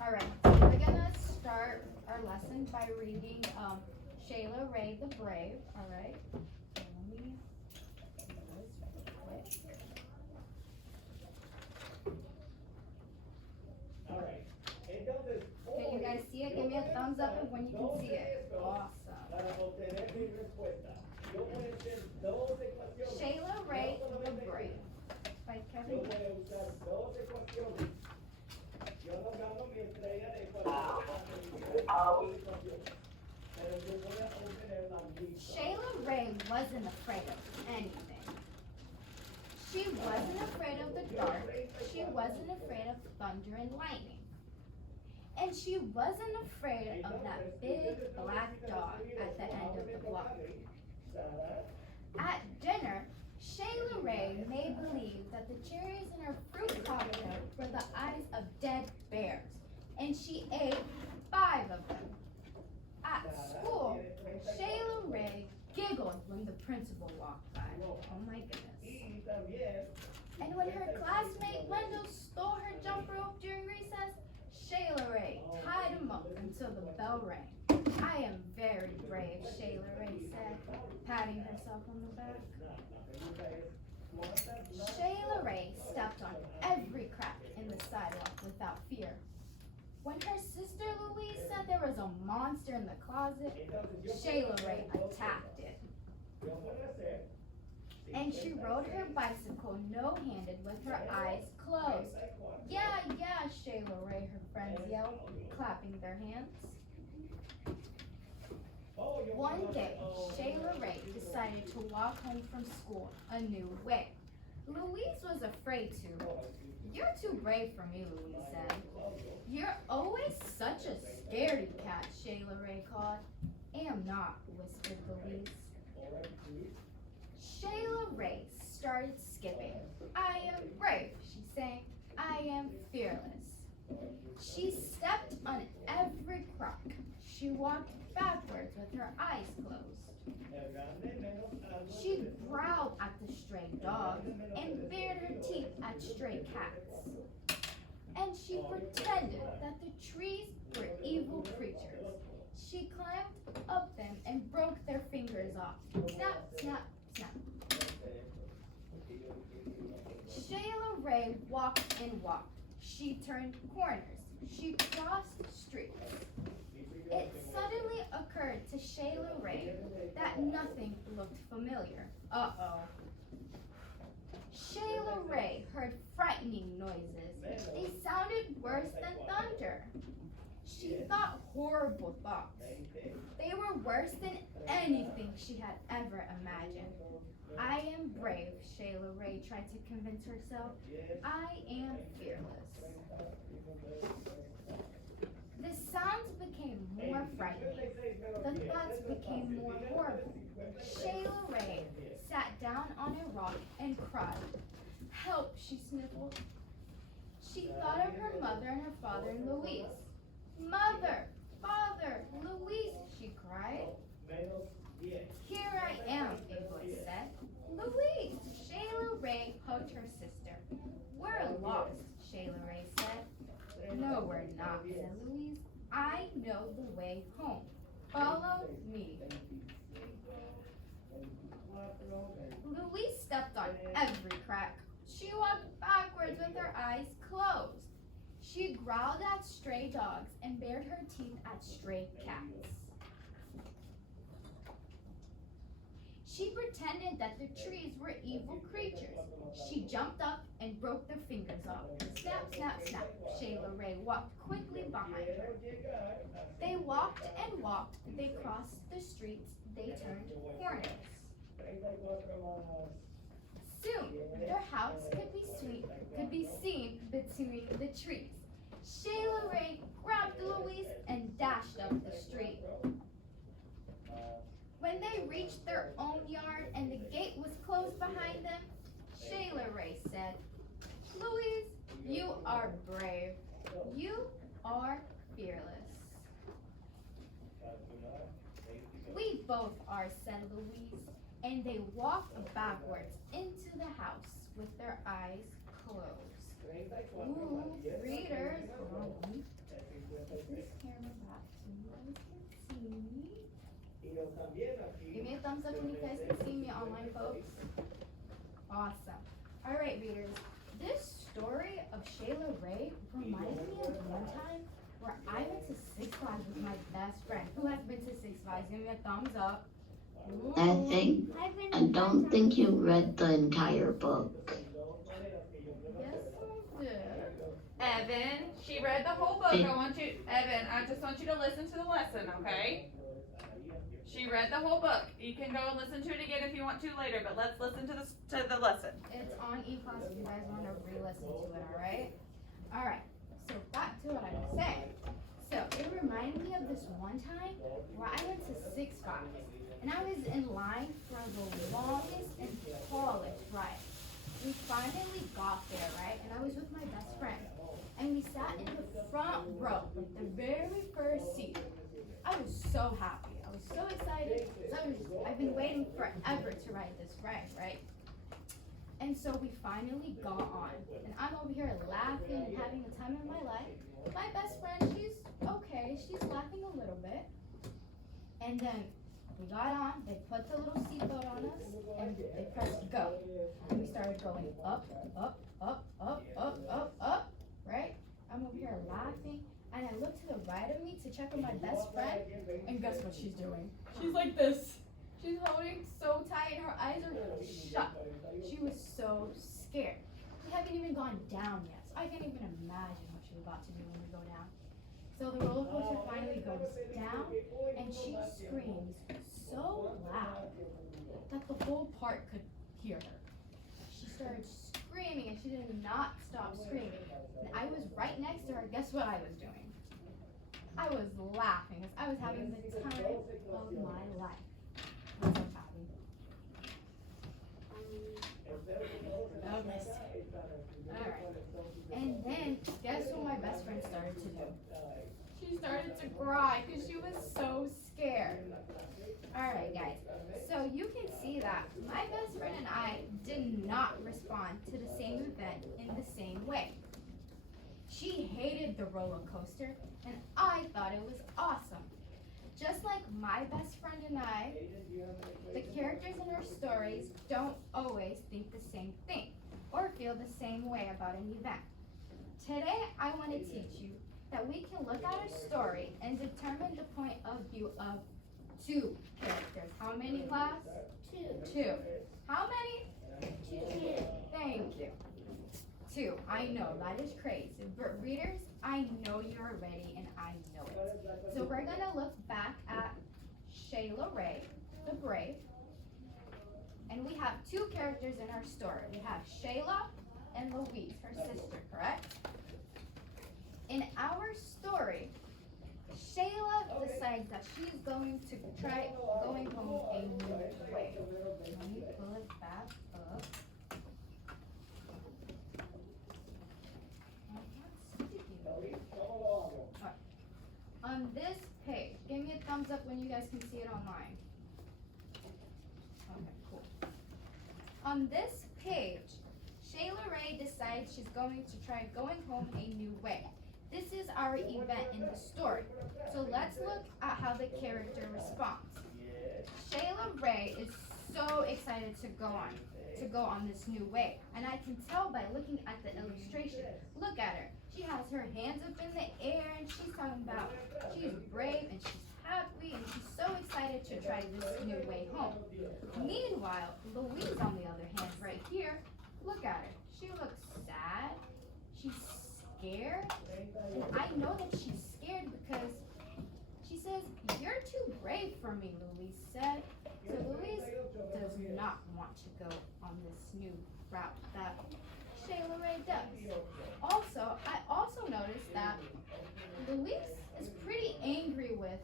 All right, so we're gonna start our lesson by reading Shayla Ray the Brave. All right, so let me do this real quick. All right. Entonces, Can you guys see it? Give me a thumbs up when you can see it. Awesome. Para obtener mi respuesta, yo voy a hacer dos ecuaciones. Shayla Ray the Brave by Yo Kevin. voy a usar dos ecuaciones. Yo no gano mi estrella de ecuaciones. Pero yo voy a obtener la misma. Shayla Ray wasn't afraid of anything. She wasn't afraid of the dark. She wasn't afraid of thunder and lightning. And she wasn't afraid of that big black dog at the end of the block. At dinner, Shayla Ray made believe that the cherries in her fruit cocktail were the eyes of dead bears, and she ate 5 of them. At school, Shayla Ray giggled when the principal walked by. Oh my goodness. And when her classmate Wendell stole her jump rope during recess, Shayla Ray tied him up until the bell rang. I am very brave, Shayla Ray said, patting herself on the back. Shayla Ray stepped on every crack in the sidewalk without fear. When her sister Louise said there was a monster in the closet, Shayla Ray attacked it. And she rode her bicycle no-handed with her eyes closed. Yeah, Shayla Ray, her friends yelled, clapping their hands. One day, Shayla Ray decided to walk home from school a new way. Louise was afraid to. You're too brave for me, Louise said. You're always such a scaredy cat, Shayla Ray called. Am not, whispered Louise. Shayla Ray started skipping. I am brave, she sang. I am fearless. She stepped on every crock. She walked backwards with her eyes closed. She growled at the stray dogs and bared her teeth at stray cats. And she pretended that the trees were evil creatures. She climbed up them and broke their fingers off. Snap, snap, snap. Shayla Ray walked and walked. She turned corners. She crossed streets. It suddenly occurred to Shayla Ray that nothing looked familiar. Uh-oh. Shayla Ray heard frightening noises. They sounded worse than thunder. She thought horrible thoughts. They were worse than anything she had ever imagined. I am brave, Shayla Ray tried to convince herself. I am fearless. The sounds became more frightening. The thoughts became more horrible. Shayla Ray sat down on a rock and cried. Help, she sniffled. She thought of her mother and her father and Louise. Mother, father, Louise, she cried. Here I am, a voice said. Louise, Shayla Ray hugged her sister. We're lost, Shayla Ray said. No, we're not, said Louise. I know the way home. Follow me. Louise stepped on every crack. She walked backwards with her eyes closed. She growled at stray dogs and bared her teeth at stray cats. She pretended that the trees were evil creatures. She jumped up and broke their fingers off. Snap, snap, snap. Shayla Ray walked quickly behind her. They walked and walked. They crossed the streets. They turned corners. Soon, their house could be seen between the trees. Shayla Ray grabbed Louise and dashed up the street. When they reached their own yard and the gate was closed behind them, Shayla Ray said, Louise, you are brave. You are fearless. We both are, said Louise, and they walked backwards into the house with their eyes closed. Ooh, readers. thumbs up when you guys can see me online, folks? Awesome. Alright, readers. This story of Shayla Ray reminded me of one time where I went to Six Flags with my best friend. Who has been to Six Flags? Give me a thumbs up. Ooh. I don't think you read the entire book. Yes, I did. Evan, she read the whole book. Evan, I just want you to listen to the lesson, okay? She read the whole book. You can go and listen to it again if you want to later, but let's listen to the lesson. It's on eClass if you guys want to re-listen to it, alright? Alright, so back to what I was saying. So, it reminded me of this one time where I went to Six Flags, and I was in line for the longest and tallest ride. We finally got there, right? And I was with my best friend, and we sat in the front row, like the very first seat. I was so happy. I was so excited. I've been waiting forever to ride this ride, right? And so we finally got on. And I'm over here laughing and having the time of my life. My best friend, she's okay. She's laughing a little bit. And then we got on. They put the little seatbelt on us. And they pressed go. And we started going up, up, up, up, up, up, up. Right? I'm over here laughing. And I look to the right of me to check on my best friend, and guess what she's doing? She's like this. She's holding so tight, and her eyes are shut. She was so scared. We haven't even gone down yet, so I can't even imagine what she's about to do when we go down. So the roller coaster finally goes down, and she screams so loud that the whole park could hear her. She started screaming, and she did not stop screaming. And I was right next to her. Guess what I was doing? I was laughing because I was having the time of my life. I'm so happy. Alright. And then, guess what my best friend started to do? She started to cry because she was so scared. Alright, guys. So you can see that my best friend and I did not respond to the same event in the same way. She hated the roller coaster, and I thought it was awesome. Just like my best friend and I, the characters in our stories don't always think the same thing or feel the same way about an event. Today, I want to teach you that we can look at a story and determine the point of view of two characters. How many, class? Two. How many? Two. Thank you. Two. I know, that is crazy. But readers, I know you're ready and I know it. So we're going to look back at Shayla Ray, the Brave. And we have two characters in our story. We have Shayla and Louise, her sister, correct? In our story, Shayla decides that she's going to try going home a new way. Let me pull it back up. On this page, give me a thumbs up when you guys can see it online. Okay, cool. On this page, Shayla Ray decides she's going to try going home a new way. This is our event in the story. So let's look at how the character responds. Shayla Ray is so excited to go on this new way. And I can tell by looking at the illustration. Look at her. She has her hands up in the air and she's talking about she's brave and she's happy and she's so excited to try this new way home. Meanwhile, Louise, on the other hand, right here, look at her. She looks sad. She's scared. And I know that she's scared because she says, "You're too brave for me," Louise said. So Louise does not want to go on this new route that Shayla Ray does. Also, I also noticed that Louise is pretty angry with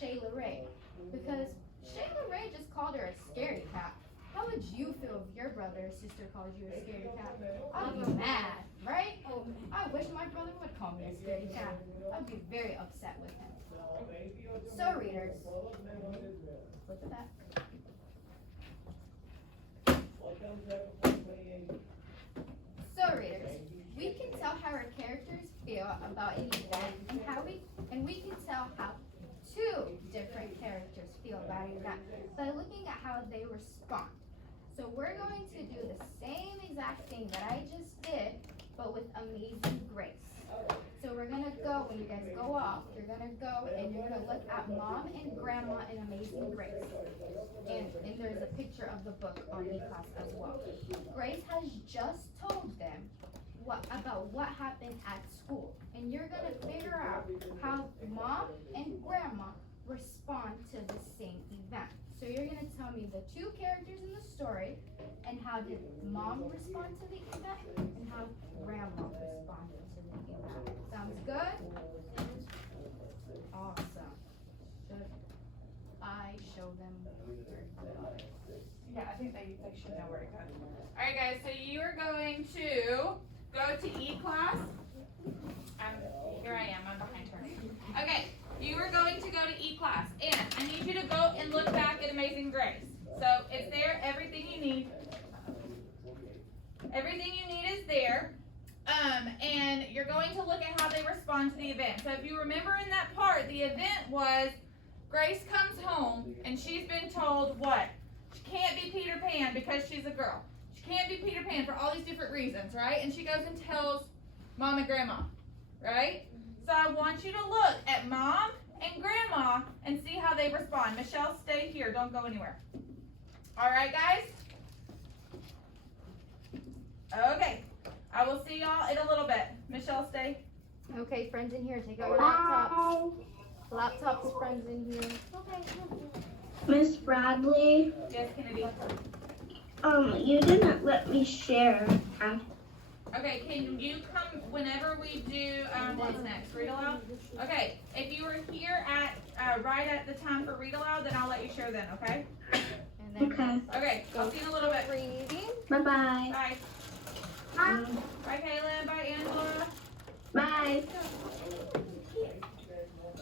Shayla Ray because Shayla Ray just called her a scaredy cat. How would you feel if your brother or sister called you a scaredy cat? I'd be mad, right? I wish my brother would call me a scaredy cat. I'd be very upset with him. So readers, flip it back. So readers, we can tell how our characters feel about an event and we can tell how two different characters feel about that event by looking at how they respond. So we're going to do the same exact thing that I just did, but with Amazing Grace. So we're gonna go, when you guys go off, you're gonna go and you're gonna look at Mom and Grandma in Amazing Grace. And there's a picture of the book on E-Class as well. Grace has just told them about what happened at school. And you're gonna figure out how Mom and Grandma respond to the same event. So you're gonna tell me the two characters in the story and how did Mom respond to the event and how Grandma responded to the event. Sounds good? Awesome. Should I show them where to go? Yeah, I think they should know where to go. Alright guys, so you are going to go to E-Class. Here I am, I'm behind her. Okay, you are going to go to E-Class, and I need you to go and look back at Amazing Grace. So it's there, everything you need. Everything you need is there. And you're going to look at how they respond to the event. So if you remember in that part, the event was Grace comes home and she's been told what? She can't be Peter Pan because she's a girl. She can't be Peter Pan for all these different reasons, right? And she goes and tells Mom and Grandma, right? So I want you to look at Mom and Grandma and see how they respond. Michelle, stay here. Don't go anywhere. All right, guys? Okay. I will see y'all in a little bit. Michelle, stay. Okay, friends in here, take out your laptops. Laptops, friends in here. Miss Bradley, Yes, Kennedy. you didn't let me share. Okay, can you come whenever we do, what's next? Read aloud? Okay, if you were here at, right at the time for read aloud, then I'll let you share then, okay? And then Okay. Okay, I'll see you in a little bit. reading. Bye-bye. Bye. Bye, Kaylin. Bye, Angela. Bye.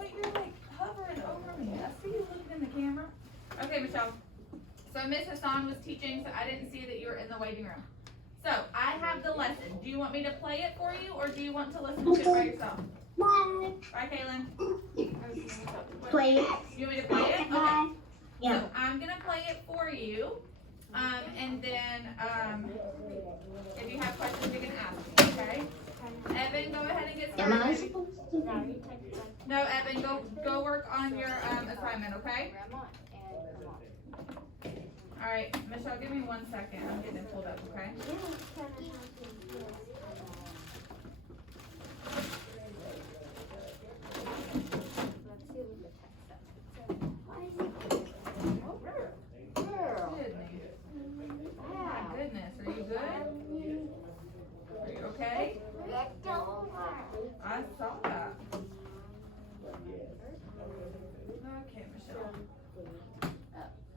Wait, you're like hovering over me. I see you looking in the camera. Okay, Michelle. So Miss Hassan was teaching, so I didn't see that you were in the waiting room. So I have the lesson. Do you want me to play it for you, or do you want to listen to it by yourself? Bye. Bye, Kaylin. Play it. You want me to play it? Okay. Bye. Yeah. So I'm gonna play it for you, and then if you have questions, you can ask me. Okay? Evan, go ahead and get Am I started. supposed to? No, Evan, go work on your assignment. Okay? Grandma and Grandma. All right, Michelle, give me 1 second. I'm getting it pulled up. Okay? Let's see what the text says. My goodness, are you good? Are you okay? I saw that. Okay, Michelle.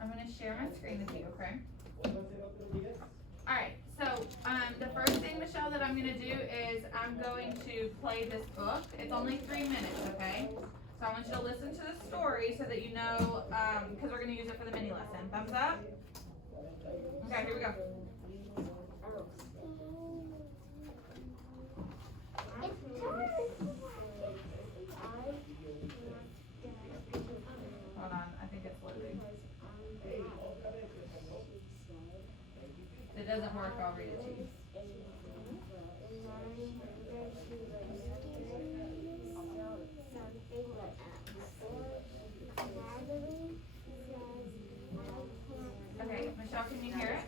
I'm gonna share my screen with you, okay? Alright, so the first thing, Michelle, that I'm gonna do is I'm going to play this book. It's only 3 minutes, okay? So I want you to listen to the story so that you know, because we're gonna use it for the mini lesson. Thumbs up? Okay, here we go. Hold on, I think it's loading. If it doesn't work, I'll read it to you. Okay, Michelle, can you hear it?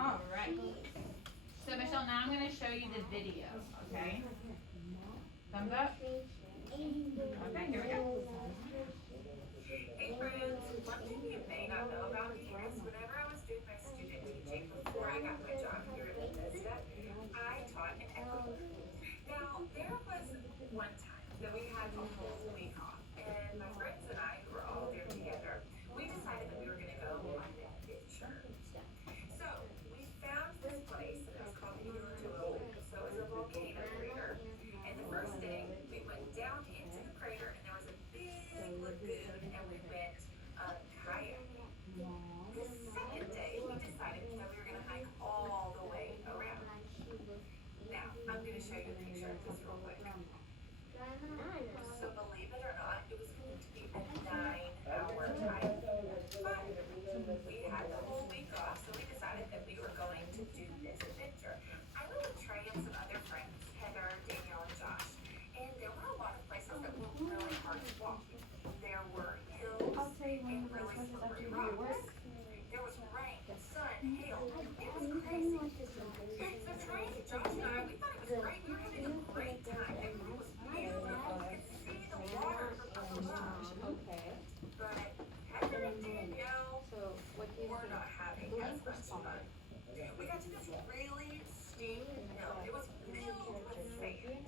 All right. So Michelle, now I'm gonna show you the video, okay? Thumbs up? Okay, here we go. Hey friends, one thing you may not know about me is whenever I was doing my student teaching before I got my job here at Bethesda, I taught in Ecuador. Now, there was one time that we had a whole week off, and my friends and I, who were all there together, we decided that we were going to go on an adventure. So, we found this place that was called Ilutulu. So, it was a volcano crater. And the first day, we went down into the crater, and there was a big lagoon, and we went kayaking. The second day, we decided that we were going to hike all the way around. Now, I'm going to show you a picture of this real quick. So believe it or not, it was going to be a 9-hour hike. But we had the whole week off, so we decided that we were going to do this adventure. I went with Trey and some other friends, Heather, Danielle, and Josh. And there were a lot of places that were really hard to walk. There were hills and really slippery rocks. There was rain, sun, hail. It was crazy. So Trey, Josh, and I, we thought it was great. We were having a great time. Everything was beautiful. You could see the water from above. But Heather and Danielle were not having as much fun. We got to this really steep hill. It was filled with sand.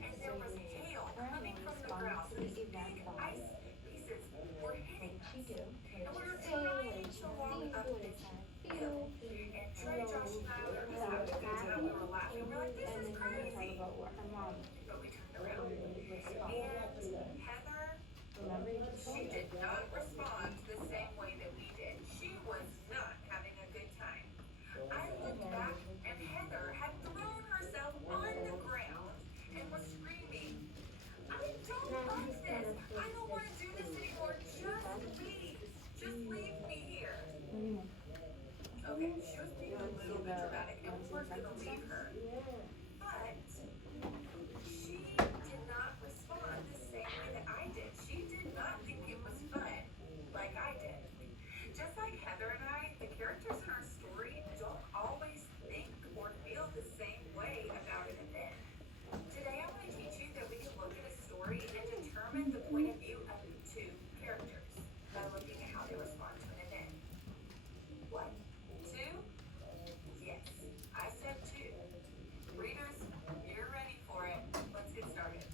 And there was hail coming from the ground. So these big ice pieces were hitting us. And we were trying to walk up this hill. And Trey, Josh, and I were just having a good time. We were laughing. We were like, this is crazy. But we turned around. And Heather, she did not respond the same way that we did. She was not having a good time. I looked back and Heather had thrown herself on the ground and was screaming, I don't like this. I don't want to do this anymore. Just leave. Just leave me here. Okay, she was being a little bit dramatic and we weren't going to leave her. But she did not respond the same way that I did. She did not think it was fun like I did. Just like Heather and I, the characters in our story don't always think or feel the same way about an event. Today I want to teach you that we can look at a story and determine the point of view of the two characters by looking at how they respond to an event. What? Two? Yes, I said two. Readers, you're ready for it. Let's get started.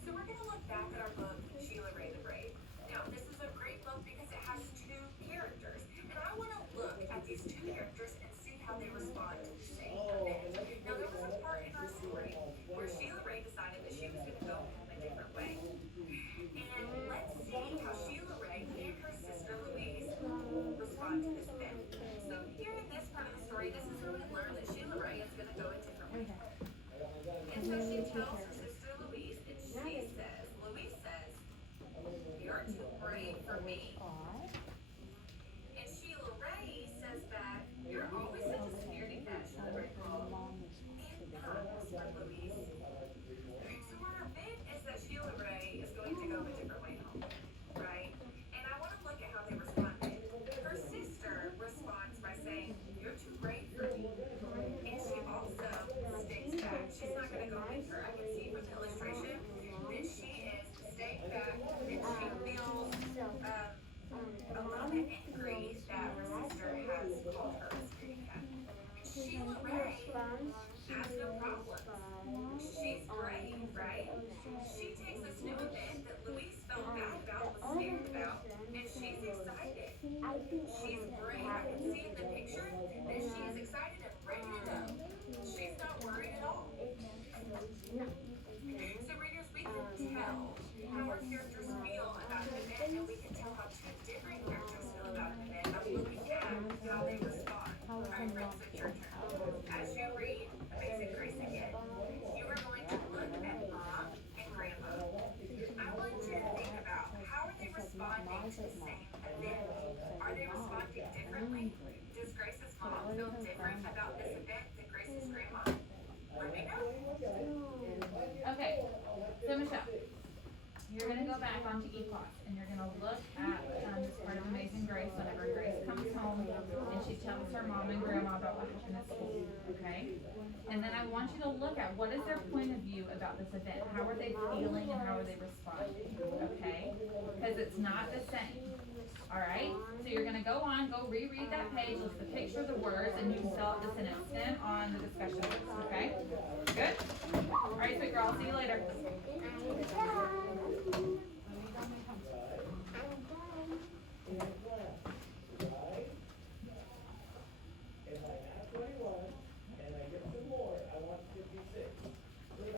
So we're going to look back at our book, Sheila Ray the Brave. Now, this is a great book because it has two characters. And I want to look at these two characters and see how they respond to the same event. Now, there was a part in our story where Sheila Ray decided that she was going to go home a different way. And let's see how Sheila Ray and her sister Louise respond to this event. So here in this part of the story, this is where we learn that Sheila Ray is going to go a different way. And so she tells her sister Louise, and Louise says, you're too brave for me. And Sheila Ray says back, you're always such a scaredy cat, Sheila Ray called. And whispered Louise. So our event is that Sheila Ray is going to go a different way home, right? And I want to look at how they responded. Her sister responds by saying, you're too brave for me. And she also stays back. She's not going to go with her. I can see from the illustration that she is staying back and she feels a little bit angry that her sister has called her a scaredy cat. Sheila Ray has no problem. She's brave, right? She takes this new event that Louise felt bad about, was scared about, and she's excited. She's brave. I can see in the picture that she is excited and ready to go. She's not worried at all. So readers, we can tell how our characters feel about an event, and we can tell how two different characters feel about an event by looking at how they respond. All right, friends, it's your turn. As you read Amazing Grace again, you are going to look at Mom and Grandma. I want you to think about how are they responding to the same event? Are they responding differently? Does Grace's mom feel different about this event than Grace's grandma? Let me know. Okay, so Michelle, you're gonna go back onto EPOS and you're gonna look at this part of Amazing Grace whenever Grace comes home and she tells her mom and grandma about what happened at school, okay? And then I want you to look at what is their point of view about this event. How are they feeling and how are they responding, okay? Because it's not the same. Alright? So you're gonna go on, go reread that page, look at the picture, the words, and you fill out the sentence. Then on the discussion boards, okay? Good? Alright, sweet girl, I'll see you later.